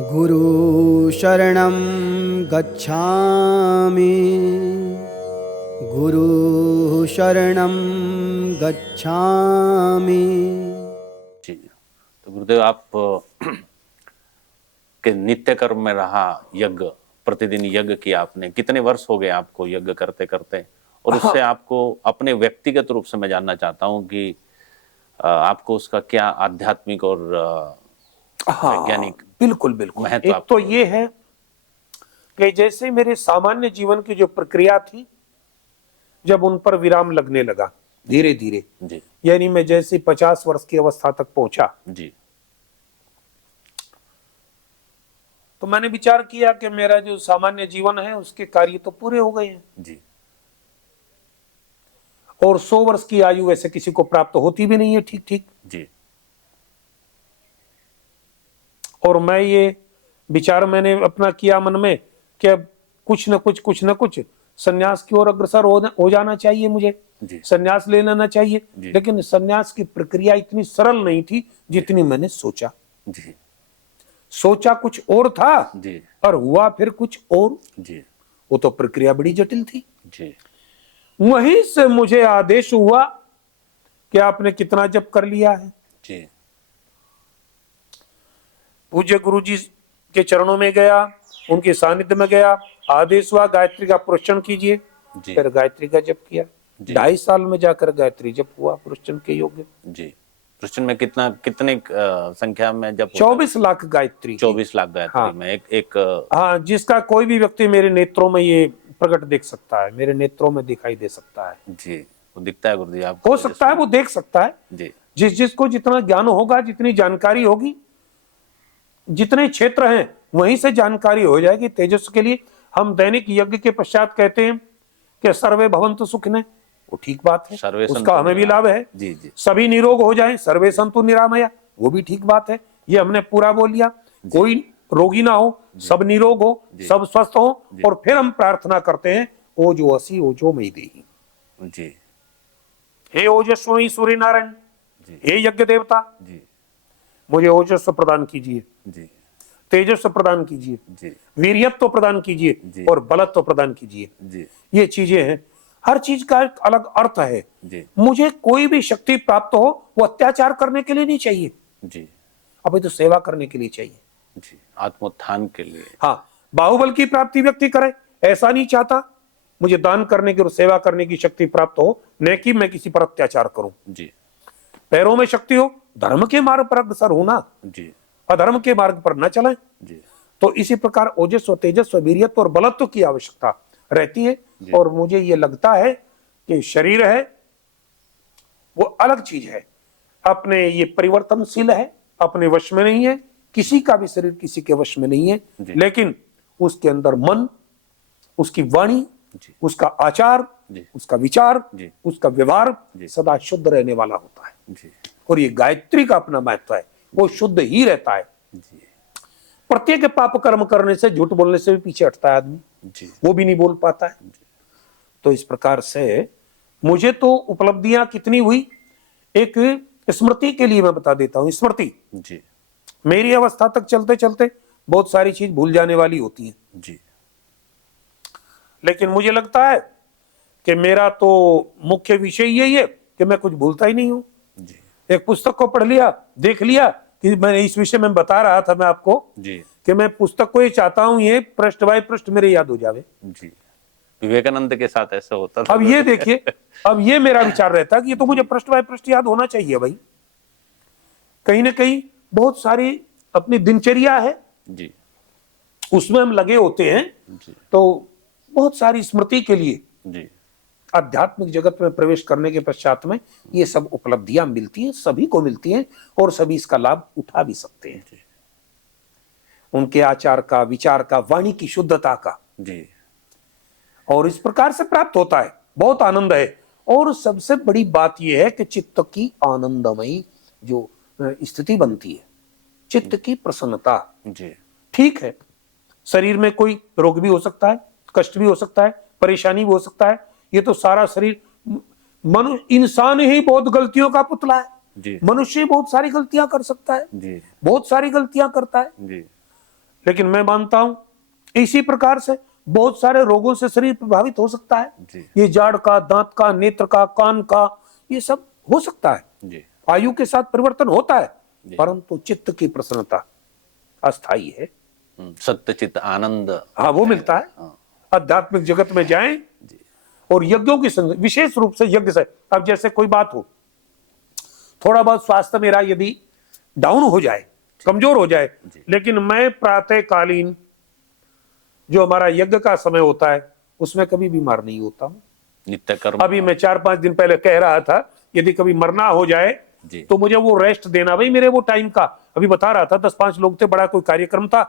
गुरु शरणं गच्छामि। गुरु शरणं गच्छामि। जी, तो गुरुदेव आप के नित्य कर्म में रहा यज्ञ, प्रतिदिन यज्ञ किया आपने, कितने वर्ष हो गए आपको यज्ञ करते करते? और उससे आपको अपने व्यक्तिगत रूप से मैं जानना चाहता हूँ कि आपको उसका क्या आध्यात्मिक और वैज्ञानिक बिल्कुल बिल्कुल। महत्व एक तो ये है कि जैसे मेरे सामान्य जीवन की जो प्रक्रिया थी, जब उन पर विराम लगने लगा धीरे धीरे, जी यानी मैं जैसे 50 वर्ष की अवस्था तक पहुंचा, जी तो मैंने विचार किया कि मेरा जो सामान्य जीवन है उसके कार्य तो पूरे हो गए हैं, जी और 100 वर्ष की आयु वैसे किसी को प्राप्त होती भी नहीं है ठीक ठीक। जी और मैं ये विचार मैंने अपना किया मन में कि अब कुछ न कुछ सन्यास की ओर अग्रसर हो जाना चाहिए, मुझे जी सन्यास ले लेना चाहिए। जी। लेकिन सन्यास की प्रक्रिया इतनी सरल नहीं थी जितनी मैंने सोचा। जी सोचा कुछ और था जी और हुआ फिर कुछ और। जी वो तो प्रक्रिया बड़ी जटिल थी। जी वहीं से मुझे आदेश हुआ कि आपने कितना जप कर लिया है। जी पूज्य गुरु जी के चरणों में गया, उनके सानिध्य में गया, आदेश हुआ गायत्री का पुरस्चरण कीजिए। जी फिर गायत्री का जप किया। जी। 2.5 साल में जाकर गायत्री जप हुआ पुरस्चरण के योग्य। जी। प्रश्न में कितने संख्या में जब 24 लाख गायत्री। 24 लाख गायत्री हाँ। में एक हाँ, जिसका कोई भी व्यक्ति मेरे नेत्रों में ये प्रकट देख सकता है, मेरे नेत्रों में दिखाई दे सकता है। जी, वो दिखता है गुरुजी आपको? हो सकता है वो देख सकता है। जी जिसको जितना ज्ञान होगा, जितनी जानकारी होगी, जितने क्षेत्र हैं वहीं से जानकारी हो जाएगी। तेजस्वी के लिए हम दैनिक यज्ञ के पश्चात कहते हैं कि सर्वे भवन्तु सुखिनः, वो ठीक बात है, उसका हमें भी लाभ है। जी जी। सभी निरोग हो जाएं, सर्वे सन्तु निरामया, वो भी ठीक बात है। ये हमने पूरा बोल लिया। कोई रोगी ना हो, सब निरोग हो, सब स्वस्थ हो, और फिर हम प्रार्थना करते हैं ओजोसी ओजोमयि देहि। जी। हे ओजस्वी सूर्य नारायण, हे यज्ञ देवता, जी मुझे ओजस्व प्रदान कीजिए, जी तेजस्व प्रदान कीजिए, जी वीर्यत्व प्रदान कीजिए, और बलत्व प्रदान कीजिए। जी ये चीजें हैं। हर चीज का एक अलग अर्थ है। जी मुझे कोई भी शक्ति प्राप्त हो, वो अत्याचार करने के लिए नहीं चाहिए, जी अभी तो सेवा करने के लिए चाहिए। जी, आत्मोत्थान के लिए। हाँ, बाहुबल की प्राप्ति व्यक्ति करे, ऐसा नहीं चाहता मुझे दान करने की और सेवा करने की शक्ति प्राप्त हो, न कि मैं किसी पर अत्याचार करूं। जी पैरों में शक्ति हो, धर्म के मार्ग पर अग्रसर होना, जी अधर्म के मार्ग पर न चलें। जी तो इसी प्रकार ओजस्व, तेजस्व, वीर्यत्व और बलत्व की आवश्यकता रहती है। और मुझे ये लगता है कि शरीर है वो अलग चीज है, अपने ये परिवर्तनशील है, अपने वश में नहीं है। किसी का भी शरीर किसी के वश में नहीं है, लेकिन उसके अंदर मन, उसकी वाणी, उसका आचार, उसका विचार, उसका व्यवहार सदा शुद्ध रहने वाला होता है। जी और ये गायत्री का अपना महत्व है, वो शुद्ध ही रहता है। जी प्रत्येक पाप कर्म करने से, झूठ बोलने से भी पीछे हटता है आदमी, जी वो भी नहीं बोल पाता है। तो इस प्रकार से मुझे तो उपलब्धियां कितनी हुई, एक स्मृति के लिए मैं बता देता हूं। स्मृति, जी मेरी अवस्था तक चलते चलते बहुत सारी चीज भूल जाने वाली होती है, जी लेकिन मुझे लगता है कि मेरा तो मुख्य विषय यही है कि मैं कुछ भूलता ही नहीं हूं। जी एक पुस्तक को पढ़ लिया, देख लिया कि मैं इस विषय में बता रहा था मैं आपको जी कि मैं पुस्तक को ये चाहता हूं ये पृष्ठ बाय पृष्ठ मेरे याद हो जावे। जी। विवेकानंद के साथ ऐसा होता था। अब ये देखिए, अब ये मेरा विचार रहता है कि ये तो मुझे पृष्ठ बाय पृष्ठ याद होना चाहिए भाई। कहीं ना कहीं बहुत सारी अपनी दिनचर्या है, जी उसमें हम लगे होते हैं, जी तो बहुत सारी स्मृति के लिए जी आध्यात्मिक जगत में प्रवेश करने के पश्चात में ये सब उपलब्धियां मिलती हैं, सभी को मिलती हैं, और सभी इसका लाभ उठा भी सकते हैं। उनके आचार का, विचार का, वाणी की शुद्धता का, जी। और इस प्रकार से प्राप्त होता है। बहुत आनंद है। और सबसे बड़ी बात यह है कि चित्त की आनंदमयी जो स्थिति बनती है, चित्त की प्रसन्नता। जी ठीक है, शरीर में कोई रोग भी हो सकता है, कष्ट भी हो सकता है, परेशानी भी हो सकता है। ये तो सारा शरीर, मनुष्य, इंसान ही बहुत गलतियों का पुतला है। मनुष्य बहुत सारी गलतियां कर सकता है, जी बहुत सारी गलतियां करता है। जी लेकिन मैं मानता हूं इसी प्रकार से बहुत सारे रोगों से शरीर प्रभावित हो सकता है। जी। ये जाड़ का, दांत का, नेत्र का, कान का, ये सब हो सकता है। जी। आयु के साथ परिवर्तन होता है, जी। परंतु चित्त की प्रसन्नता अस्थाई है। सत्य चित्त आनंद, हाँ, वो मिलता है। हाँ। आध्यात्मिक जगत में जाएं जी। और यज्ञों की विशेष रूप से यज्ञ से, अब जैसे कोई बात हो, थोड़ा बहुत स्वास्थ्य मेरा यदि डाउन हो जाए, कमजोर हो जाए, लेकिन मैं प्रातःकालीन जो हमारा यज्ञ का समय होता है उसमें कभी बीमार नहीं होता हूं। नित्य कर्म। अभी मैं 4-5 दिन पहले कह रहा था यदि कभी मरना हो जाए जी। तो मुझे वो रेस्ट देना, भाई मेरे वो टाइम का, अभी बता रहा था 10-5 लोग थे, बड़ा कोई कार्यक्रम था,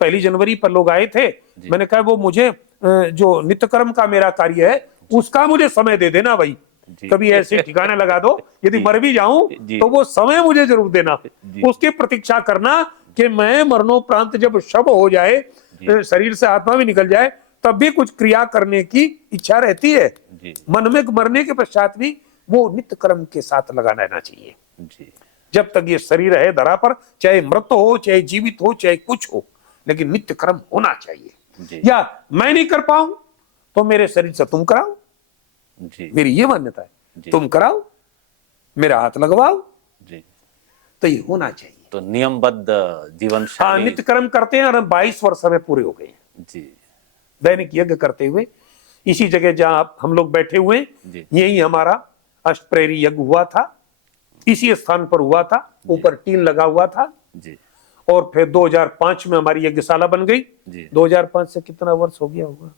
1 जनवरी पर लोग आए थे। मैंने कहा वो मुझे जो नित्य कर्म का मेरा कार्य है उसका मुझे समय दे देना भाई, कभी ऐसे ठिकाने लगा दो, यदि मर भी जाऊं तो वो समय मुझे जरूर देना, उसकी प्रतीक्षा करना कि मैं मरणोपरांत जब शव हो जाए, शरीर से आत्मा भी निकल जाए, तब भी कुछ क्रिया करने की इच्छा रहती है मन में। मरने के पश्चात भी वो नित्य कर्म के साथ लगा रहना चाहिए जी। जब तक ये शरीर है धरा पर, चाहे मृत हो, चाहे जीवित हो, चाहे कुछ हो, लेकिन नित्य कर्म होना चाहिए जी। या मैं नहीं कर पाऊं तो मेरे शरीर से तुम कराओ, जी। मेरी ये मान्यता है, जी। तुम कराओ, मेरा हाथ लगवाओ, जी। तो ये होना चाहिए। तो नियमबद्ध जीवन हाँ, शैली। नित्य कर्म करते हैं और 22 वर्ष हमें पूरे हो गए हैं जी। दैनिक यज्ञ करते हुए। इसी जगह जहां हम लोग बैठे हुए हैं, यही हमारा अष्टप्रहरी यज्ञ हुआ था, इसी स्थान पर हुआ था, ऊपर टीन लगा हुआ था जी। और फिर 2005 में हमारी यज्ञशाला बन गई। जी। 2005 से कितना वर्ष हो गया होगा?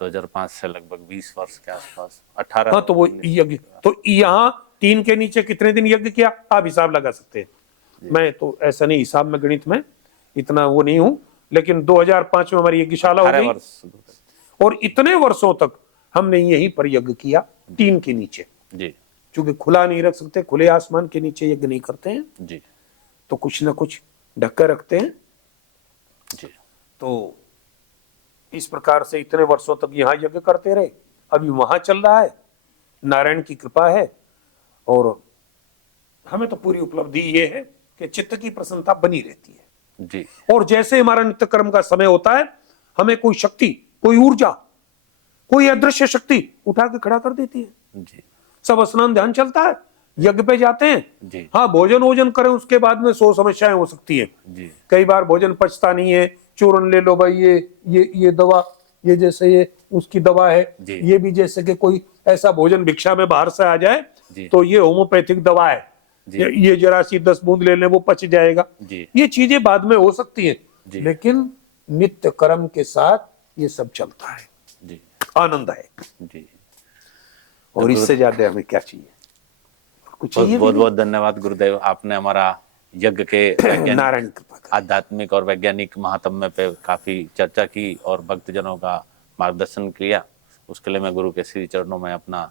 2005 से लगभग 20 वर्ष के आसपास, 18। हाँ, तो वो यज्ञ, तो यहाँ टीन के नीचे कितने दिन यज्ञ किया आप हिसाब लगा सकते हैं। मैं तो ऐसा नहीं, हिसाब में गणित में इतना वो नहीं हूं, लेकिन 2005 में हमारी यज्ञशाला हो गई और इतने वर्षों तक हमने यहीं पर यज्ञ किया, टीन के नीचे जी। क्योंकि खुला नहीं रख सकते, खुले आसमान के नीचे यज्ञ नहीं करते हैं जी। तो कुछ ना कुछ ढक रखते हैं जी। तो इस प्रकार से इतने वर्षों तक यहाँ यज्ञ करते रहे। अभी वहां चल रहा है, नारायण की कृपा है और हमें तो पूरी उपलब्धि ये है कि चित्त की प्रसन्नता बनी रहती है जी। और जैसे हमारा नित्य कर्म का समय होता है, हमें कोई शक्ति, कोई ऊर्जा, कोई अदृश्य शक्ति उठा के खड़ा कर देती है। जी। सब स्नान ध्यान चलता है, यज्ञ पे जाते हैं, जी। हाँ भोजन वोजन करें, उसके बाद में 100 समस्याएं हो सकती है। जी। कई बार भोजन पचता नहीं है, चूरन ले लो भाई, ये दवा, ये जैसे ये उसकी दवा है, ये भी जैसे कि कोई ऐसा भोजन भिक्षा में बाहर से आ जाए तो ये होम्योपैथिक दवा है, ये जरा सी 10 बूंद ले लें वो पच जाएगा। ये चीजें बाद में हो सकती हैं, लेकिन नित्य कर्म के साथ ये सब चलता है जी। आनंद है जी। और इससे ज्यादा हमें क्या चाहिए? कुछ चाहिए? बहुत बहुत धन्यवाद गुरुदेव, आपने हमारा यज्ञ के नारायण कृपा आध्यात्मिक और वैज्ञानिक महात्म्य पे काफी चर्चा की और भक्तजनों का मार्गदर्शन किया। उसके लिए मैं गुरु के श्री चरणों में अपना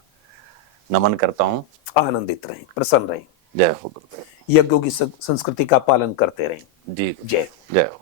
नमन करता हूँ। आनंदित रहें, प्रसन्न रहें। जय हो गुरुदेव। यज्ञों की संस्कृति का पालन करते रहें। जी। जय जय हो।